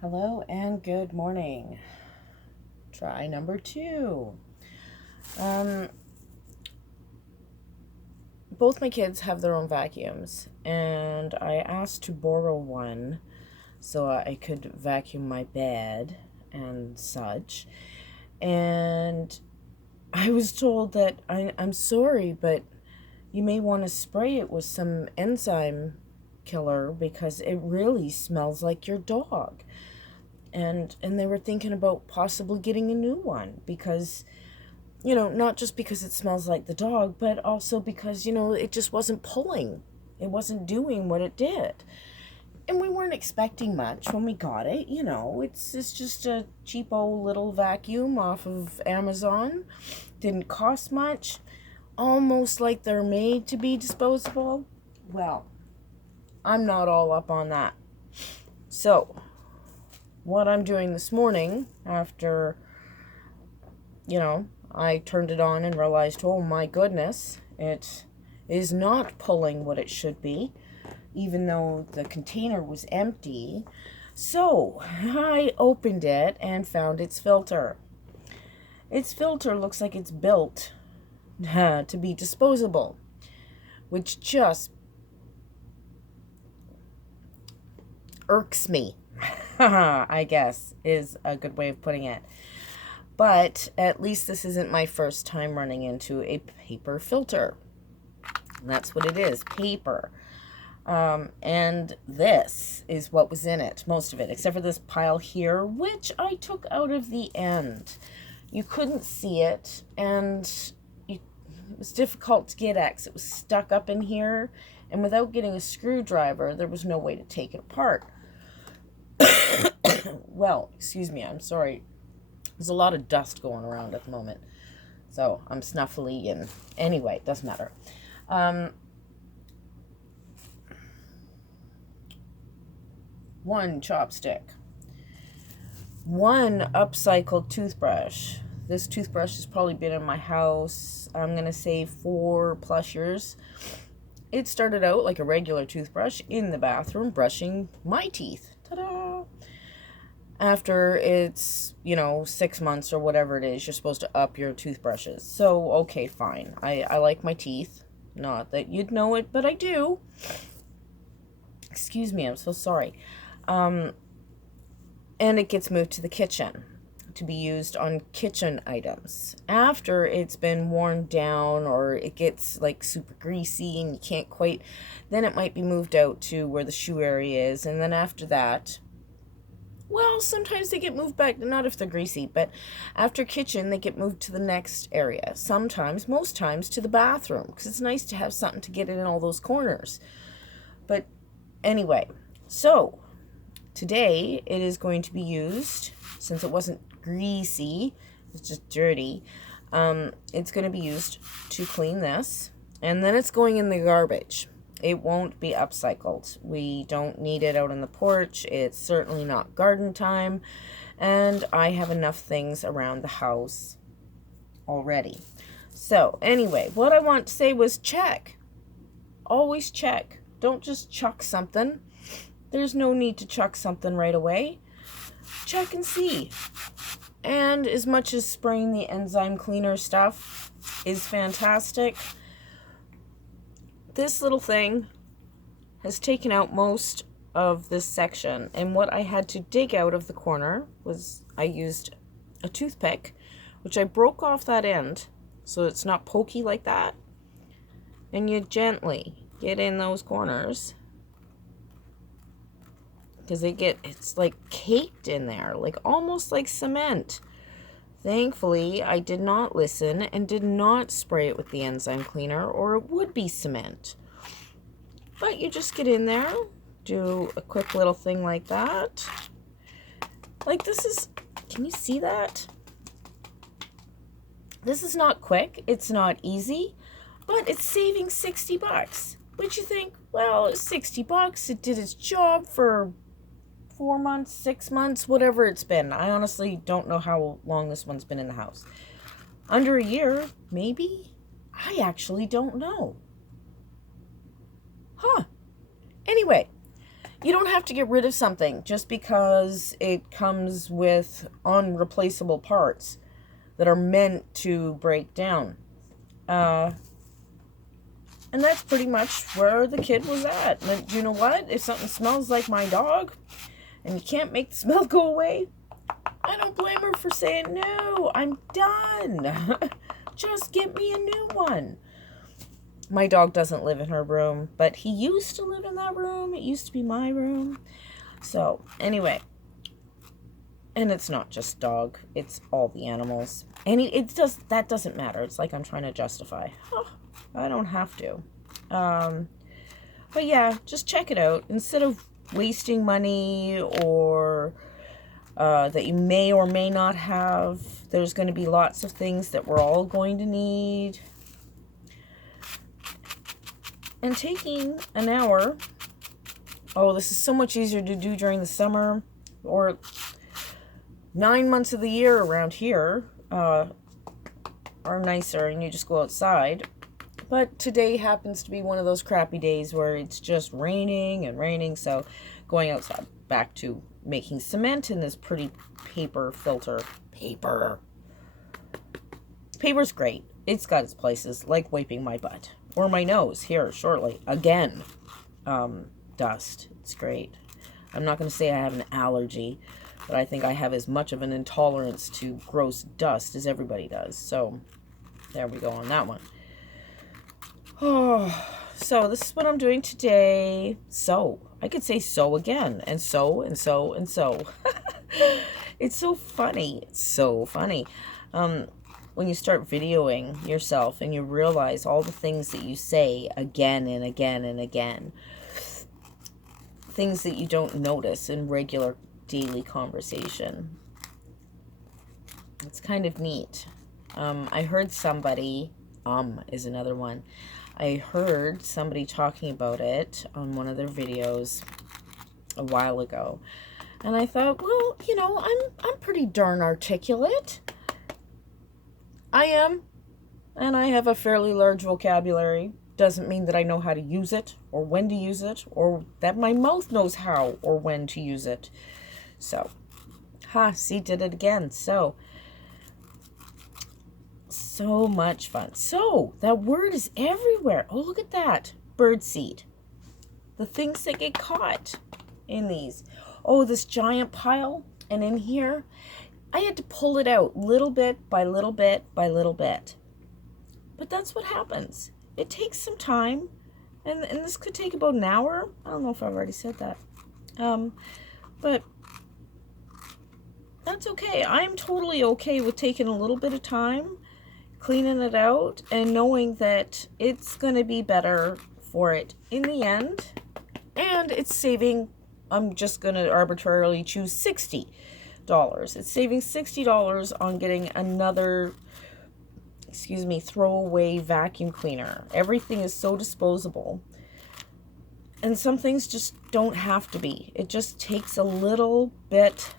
Hello and good morning. Try number 2. Um, both my kids have their own vacuums, and I asked to borrow one so I could vacuum my bed and such. And I was told that I'm sorry, but you may want to spray it with some enzyme killer because it really smells like your dog. And they were thinking about possibly getting a new one because not just because it smells like the dog, but also because it just wasn't pulling. It wasn't doing what it did. And we weren't expecting much when we got it. It's just a cheapo little vacuum off of Amazon. Didn't cost much. Almost like they're made to be disposable. Well, I'm not all up on that. So, what I'm doing this morning after, I turned it on and realized, oh my goodness, it is not pulling what it should be, even though the container was empty. So I opened it and found its filter. Its filter looks like it's built to be disposable, which just irks me, I guess, is a good way of putting it. But at least this isn't my first time running into a paper filter. That's what it is, paper. And this is what was in it, most of it, except for this pile here, which I took out of the end. You couldn't see it, and it was difficult to get at because it was stuck up in here, and without getting a screwdriver, there was no way to take it apart. Well, excuse me, I'm sorry. There's a lot of dust going around at the moment, so I'm snuffly, and anyway, it doesn't matter. One chopstick, one upcycled toothbrush. This toothbrush has probably been in my house, I'm going to say 4+ years. It started out like a regular toothbrush in the bathroom, brushing my teeth. Ta-da! After it's, 6 months or whatever it is, you're supposed to up your toothbrushes. So, okay, fine. I like my teeth. Not that you'd know it, but I do. Excuse me, I'm so sorry. And it gets moved to the kitchen to be used on kitchen items. After it's been worn down or it gets like super greasy and you can't quite, then it might be moved out to where the shoe area is. And then after that, well, sometimes they get moved back, not if they're greasy, but after kitchen, they get moved to the next area. Sometimes, most times, to the bathroom, because it's nice to have something to get in all those corners. But anyway, so today it is going to be used, since it wasn't greasy, it's just dirty, it's going to be used to clean this, and then it's going in the garbage. It won't be upcycled. We don't need it out on the porch. It's certainly not garden time. And I have enough things around the house already. So anyway, what I want to say was check. Always check. Don't just chuck something. There's no need to chuck something right away. Check and see. And as much as spraying the enzyme cleaner stuff is fantastic, this little thing has taken out most of this section, and what I had to dig out of the corner was I used a toothpick, which I broke off that end so it's not pokey like that, and you gently get in those corners because it's like caked in there, like almost like cement. Thankfully, I did not listen and did not spray it with the enzyme cleaner, or it would be cement. But you just get in there, do a quick little thing like that. Like this is, can you see that? This is not quick, it's not easy, but it's saving $60. Which you think, well, it's $60, it did its job for 4 months, 6 months, whatever it's been. I honestly don't know how long this one's been in the house. Under a year, maybe? I actually don't know. Anyway, You don't have to get rid of something just because it comes with unreplaceable parts that are meant to break down. And that's pretty much where the kid was at. And you know what? If something smells like my dog and you can't make the smell go away, I don't blame her for saying, no, I'm done. Just get me a new one. My dog doesn't live in her room, but he used to live in that room. It used to be my room. So, anyway. And it's not just dog. It's all the animals. And that doesn't matter. It's like I'm trying to justify. Oh, I don't have to. But yeah, just check it out. Instead of wasting money or that you may or may not have, there's going to be lots of things that we're all going to need. And taking an hour, this is so much easier to do during the summer, or 9 months of the year around here are nicer and you just go outside. But today happens to be one of those crappy days where it's just raining and raining, so going outside, back to making cement in this pretty paper filter. Paper's great. It's got its places, like wiping my butt. Or my nose, here, shortly. Again, dust. It's great. I'm not going to say I have an allergy, but I think I have as much of an intolerance to gross dust as everybody does. So, there we go on that one. Oh, so this is what I'm doing today. So, I could say so again, and so, and so, and so. It's so funny. It's so funny. When you start videoing yourself and you realize all the things that you say again and again and again. Things that you don't notice in regular daily conversation. It's kind of neat. I heard somebody, is another one. I heard somebody talking about it on one of their videos a while ago. And I thought, well, you know, I'm pretty darn articulate. I am. And I have a fairly large vocabulary. Doesn't mean that I know how to use it, or when to use it, or that my mouth knows how or when to use it. So, see, did it again. So much fun. So, that word is everywhere. Oh, look at that. Birdseed. The things that get caught in these. Oh, this giant pile. And in here, I had to pull it out little bit by little bit by little bit. But that's what happens. It takes some time. And this could take about an hour. I don't know if I've already said that. But that's okay. I'm totally okay with taking a little bit of time, cleaning it out, and knowing that it's going to be better for it in the end. And it's saving, I'm just going to arbitrarily choose $60. It's saving $60 on getting another, throwaway vacuum cleaner. Everything is so disposable. And some things just don't have to be. It just takes a little bit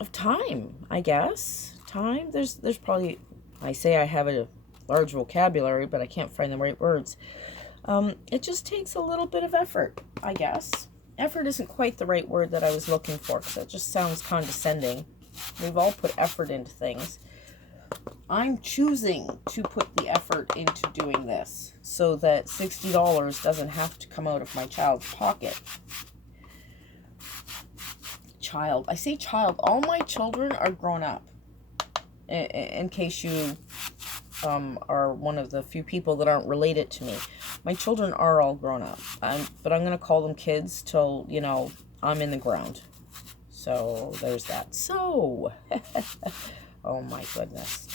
of time, I guess. Time, there's probably, I say I have a large vocabulary, but I can't find the right words. It just takes a little bit of effort, I guess. Effort isn't quite the right word that I was looking for, because it just sounds condescending. We've all put effort into things. I'm choosing to put the effort into doing this so that $60 doesn't have to come out of my child's pocket. Child. I say child. All my children are grown up. In case you are one of the few people that aren't related to me. My children are all grown up. But I'm going to call them kids till, I'm in the ground. So, there's that. So, oh my goodness.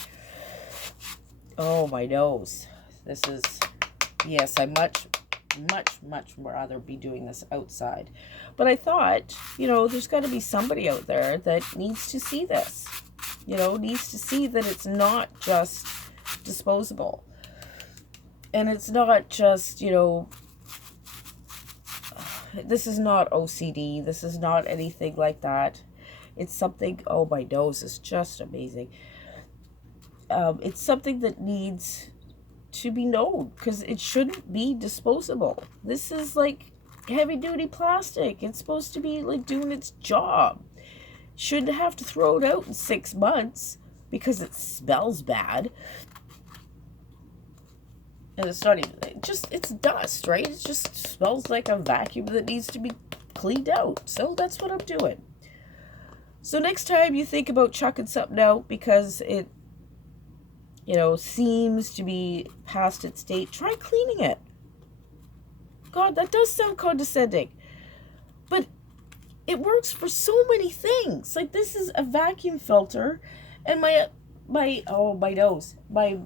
Oh, my nose. This is, yes, I much rather be doing this outside. But I thought, there's got to be somebody out there that needs to see this. Needs to see that it's not just disposable. And it's not just, this is not OCD. This is not anything like that. It's something, oh, my nose is just amazing. It's something that needs to be known because it shouldn't be disposable. This is like heavy duty plastic. It's supposed to be like doing its job. Shouldn't have to throw it out in 6 months because it smells bad. And it's not even, it's dust, right? It just smells like a vacuum that needs to be cleaned out. So that's what I'm doing. So next time you think about chucking something out because it, seems to be past its date, try cleaning it. God, that does sound condescending. But it works for so many things. Like, this is a vacuum filter, and my nose. My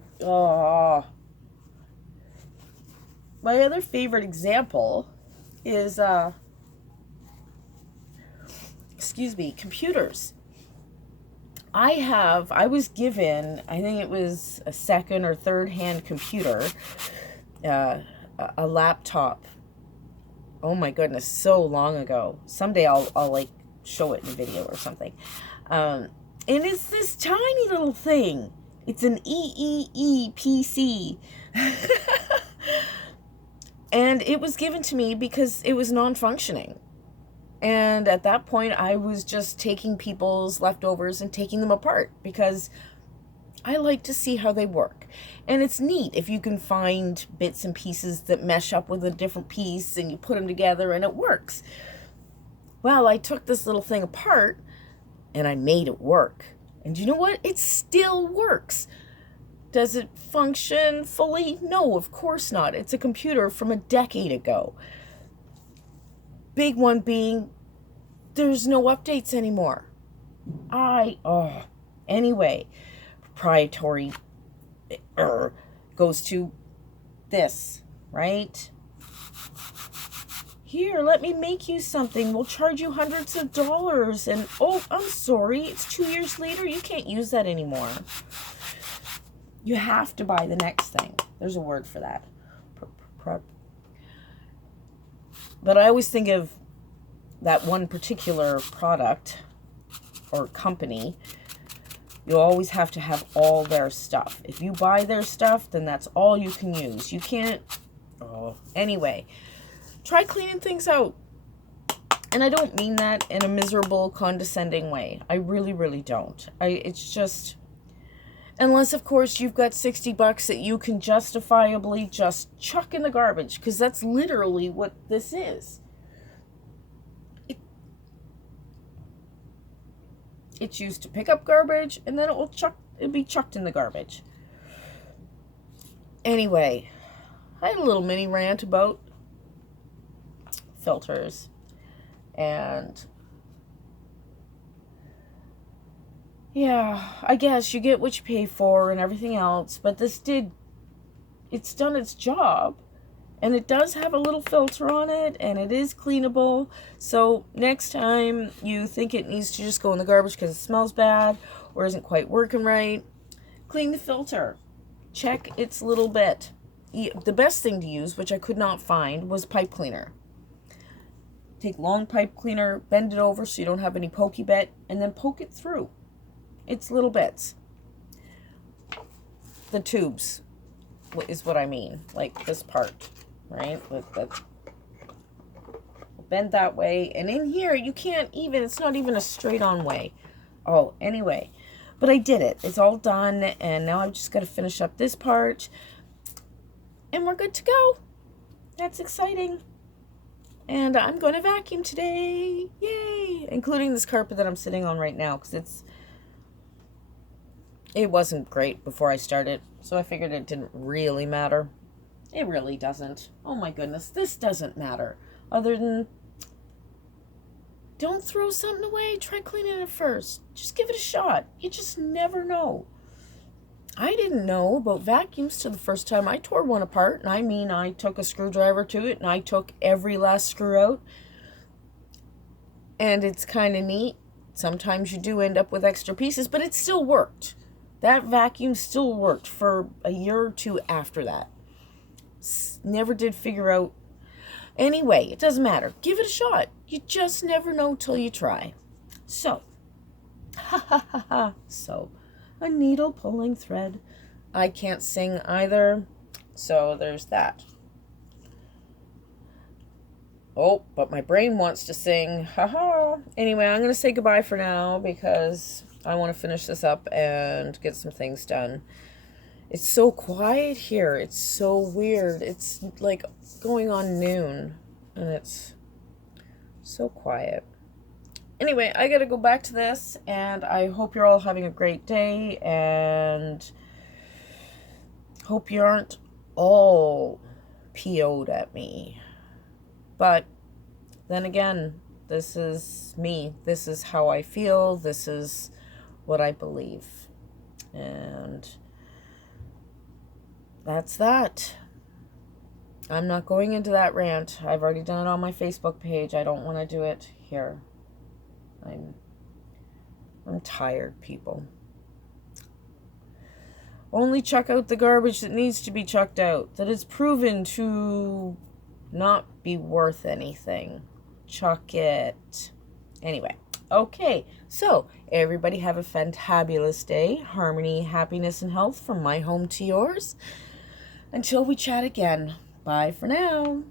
other favorite example is, computers. I was given, I think it was a second or third hand computer, a laptop. Oh my goodness, so long ago. Someday I'll like show it in a video or something. And it's this tiny little thing. It's an EEE PC. And it was given to me because it was non-functioning. And at that point, I was just taking people's leftovers and taking them apart because I like to see how they work. And it's neat if you can find bits and pieces that mesh up with a different piece and you put them together and it works. Well, I took this little thing apart and I made it work. And you know what? It still works. Does it function fully? No, of course not. It's a computer from a decade ago. Big one being, there's no updates anymore. Anyway, proprietary goes to this, right? Here, let me make you something. We'll charge you hundreds of dollars. And, oh, I'm sorry, it's 2 years later. You can't use that anymore. You have to buy the next thing. There's a word for that. But I always think of that one particular product or company. You always have to have all their stuff. If you buy their stuff, then that's all you can use. You can't... Anyway, try cleaning things out. And I don't mean that in a miserable, condescending way. I really, really don't. It's just... Unless, of course, you've got $60 that you can justifiably just chuck in the garbage, because that's literally what this is. It's used to pick up garbage, and then it'll be chucked in the garbage. Anyway, I had a little mini rant about filters, and yeah, I guess you get what you pay for and everything else, but it's done its job, and it does have a little filter on it, and it is cleanable. So next time you think it needs to just go in the garbage because it smells bad or isn't quite working right, clean the filter. Check its little bit. The best thing to use, which I could not find, was pipe cleaner. Take long pipe cleaner, bend it over so you don't have any pokey bit, and then poke it through its little bits. The tubes is what I mean, like this part, right? Bend that way, and in here you can't even, it's not even a straight on way. Oh, anyway, but I did it. It's all done, and now I've just got to finish up this part, and we're good to go. That's exciting. And I'm going to vacuum today. Yay! Including this carpet that I'm sitting on right now, because it wasn't great before I started, so I figured it didn't really matter. It really doesn't. Oh my goodness, this doesn't matter. Other than, don't throw something away. Try cleaning it first. Just give it a shot. You just never know. I didn't know about vacuums till the first time I tore one apart. And I mean, I took a screwdriver to it and I took every last screw out. And it's kind of neat. Sometimes you do end up with extra pieces, but it still worked. That vacuum still worked for a year or two after that. Never did figure out. Anyway, it doesn't matter. Give it a shot. You just never know till you try. So, so, a needle pulling thread. I can't sing either, so there's that. Oh, but my brain wants to sing. Haha. Anyway, I'm going to say goodbye for now because I want to finish this up and get some things done. It's so quiet here. It's so weird. It's like going on noon and it's so quiet. Anyway, I got to go back to this, and I hope you're all having a great day, and hope you aren't all PO'd at me. But then again, this is me. This is how I feel. This is what I believe. And that's that. I'm not going into that rant. I've already done it on my Facebook page. I don't want to do it here. I'm tired, people. Only chuck out the garbage that needs to be chucked out, that is proven to not be worth anything. Chuck it. Anyway, okay. So, everybody have a fantabulous day. Harmony, happiness, and health from my home to yours. Until we chat again. Bye for now.